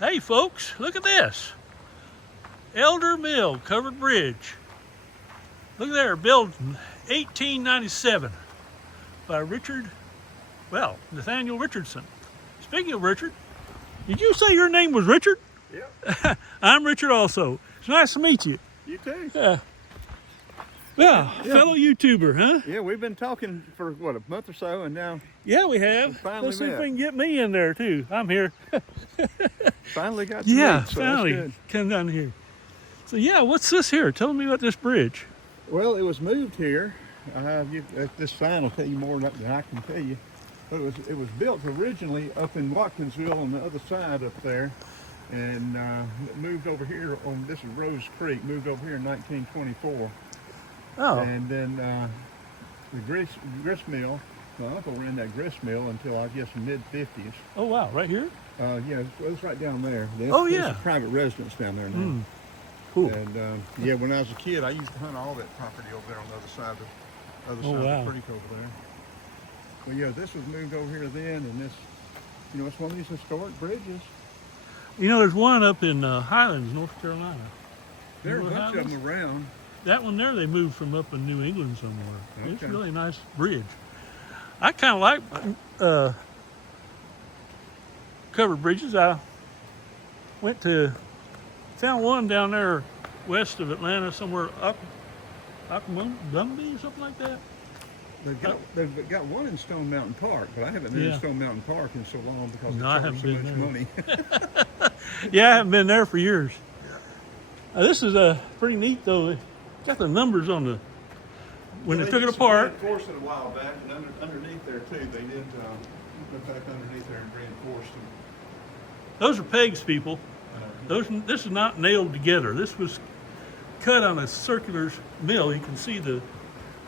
Hey folks, look at this. Elder Mill Covered Bridge. Look there, built in 1897 by Nathaniel Richardson. Speaking of Richard, did you say your name was Richard? Yep. I'm Richard also. It's nice to meet you. You too. Yeah, fellow YouTuber, huh? Yeah, we've been talking for what, a month or so, and now Yeah, we have. finally Let's see if met. we can get me in there too. I'm here. finally got to Yeah, meet, so finally that's good. come down here. So yeah, what's this here? Tell me about this bridge. Well, it was moved here. This sign will tell you more than I can tell you. But it was built originally up in Watkinsville on the other side up there, and it moved over here on, this is Rose Creek, moved over here in 1924. Oh, And then the grist mill, my uncle ran that grist mill until I guess mid 50s. oh wow, right here? Yeah, it's right down there. Oh, There's yeah. a private residence down there now. Cool. And yeah, when I was a kid, I used to hunt all that property over there on the other side of wow. the creek over there. But yeah, this was moved over here then, and this, it's one of these historic bridges. You know, there's one up in Highlands, North Carolina. There are a Remember bunch of Highlands? them around. That one there, they moved from up in New England somewhere. It's Okay. really a nice bridge. I kind of like covered bridges. I found one down there west of Atlanta, somewhere up Gumby, something like that. They've got one in Stone Mountain Park, but I haven't been Yeah. in Stone Mountain Park in so long because No, I it haven't charges so been much there. money. Yeah, I haven't been there for years. This is pretty neat though. They got the numbers on the when they took it apart. Reinforced it a while back, and underneath there too, they did go back underneath there and reinforced them. Those are pegs, people. This is not nailed together. This was cut on a circular mill. You can see the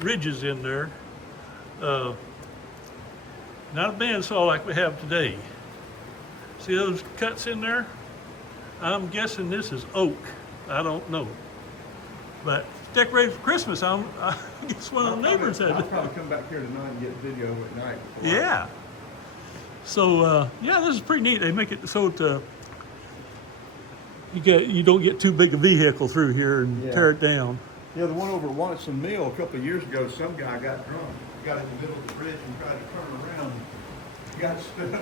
ridges in there. Not a bandsaw like we have today. See those cuts in there? I'm guessing this is oak. I don't know. But it's decorated for Christmas. I guess one of the neighbors had I'll it. probably come back here tonight and get video at night. Yeah. So yeah, this is pretty neat. They make it so you don't get too big a vehicle through here and Yeah. tear it down. Yeah, the one over at Watson Mill a couple of years ago, some guy got drunk, got in the middle of the bridge and tried to turn around. Got stuck.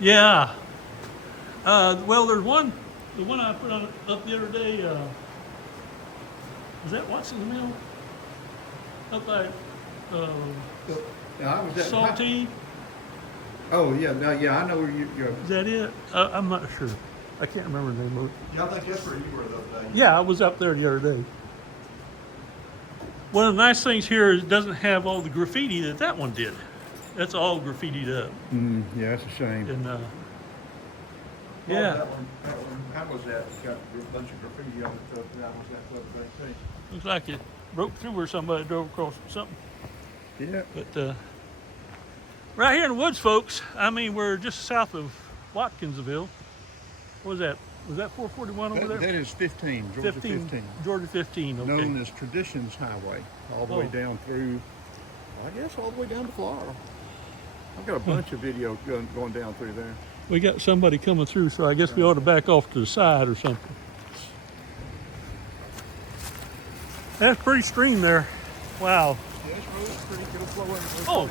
Yeah. Well, there's the one I put up the other day. Was that Watson's Mill? Up by Now, I was at Saltine? Oh yeah, no, yeah, I know where you're. Is that it? I'm not sure. I can't remember the name of it. Yeah, I think that's where you were the other day. Yeah, I was up there the other day. One of the nice things here is it doesn't have all the graffiti that one did. That's all graffitied up. Yeah, that's a shame. And Oh, yeah, that one, how was that? It's got a bunch of graffiti on it. That was that other day too. looks like it broke through or somebody drove across something. Yeah. But right here in the woods, folks, I mean, we're just south of Watkinsville. What was that? Was that 441 over there? That is 15, Georgia 15. Georgia 15, okay. Known as Traditions Highway, all the way Oh. down through, I guess, all the way down to Florida. I've got a bunch of video going down through there. We got somebody coming through, so I guess we ought to back off to the side or something. That's pretty stream there. Wow. Yeah, this road's pretty good flowing. Oh,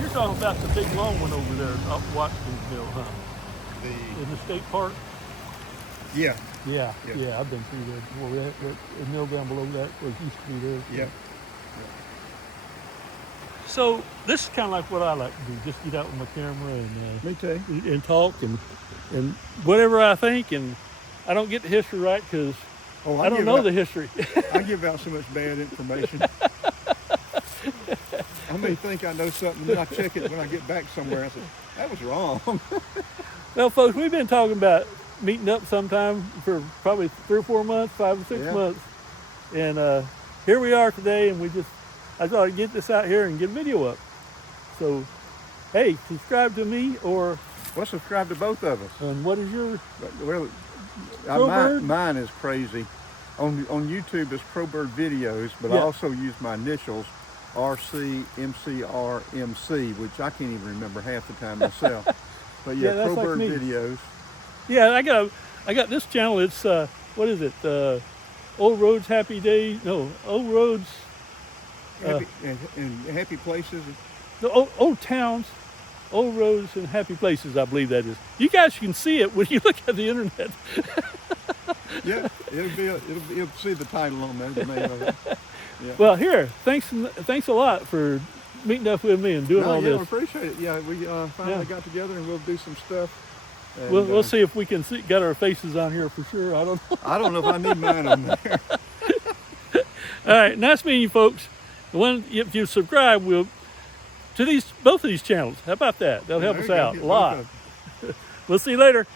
you're talking about the big long one over there up Watkinsville, huh? In the state park? Yeah. Yeah, Yeah. yeah, I've been through there before. The mill down below that was used to be there. Yep. So this is kind of like what I like to do, just get out with my camera Me too. and talk and whatever I think, and I don't get the history right because Oh, I don't know the history. I give out so much bad information. I may think I know something, then I check it when I get back somewhere. I say, that was wrong. Well, folks, we've been talking about meeting up sometime for probably 3 or 4 months, 5 or 6 Yeah. months, and here we are today, and I thought I'd get this out here and get a video up. So, hey, subscribe to me or, Well, subscribe to both of us. and what is your, Well, Crowbird? mine is crazy. On YouTube, it's Crowbird Videos, but I Yeah. also use my initials, RCMCRMC, which I can't even remember half the time myself. But Yeah, yeah, that's like Crowbird me. Videos. Yeah, I got this channel. It's what is it? Old Roads Happy Days. No, Old Roads. Happy, and happy places. The old towns, old roads, and happy places. I believe that is. You guys can see it when you look at the internet. Yeah, you'll see the title on there, the name of it. Yeah. Well, here, thanks a lot for meeting up with me and doing all Yeah, this. I appreciate it. Yeah, we finally got together and we'll do some stuff. And, We'll see if we can get our faces on here for sure. I don't know. I don't know if I need mine on there. All right, nice meeting you, folks. If you subscribe, to both of these channels. How about that? That'll help There us you go. out Get a both lot. of them. We'll see you later.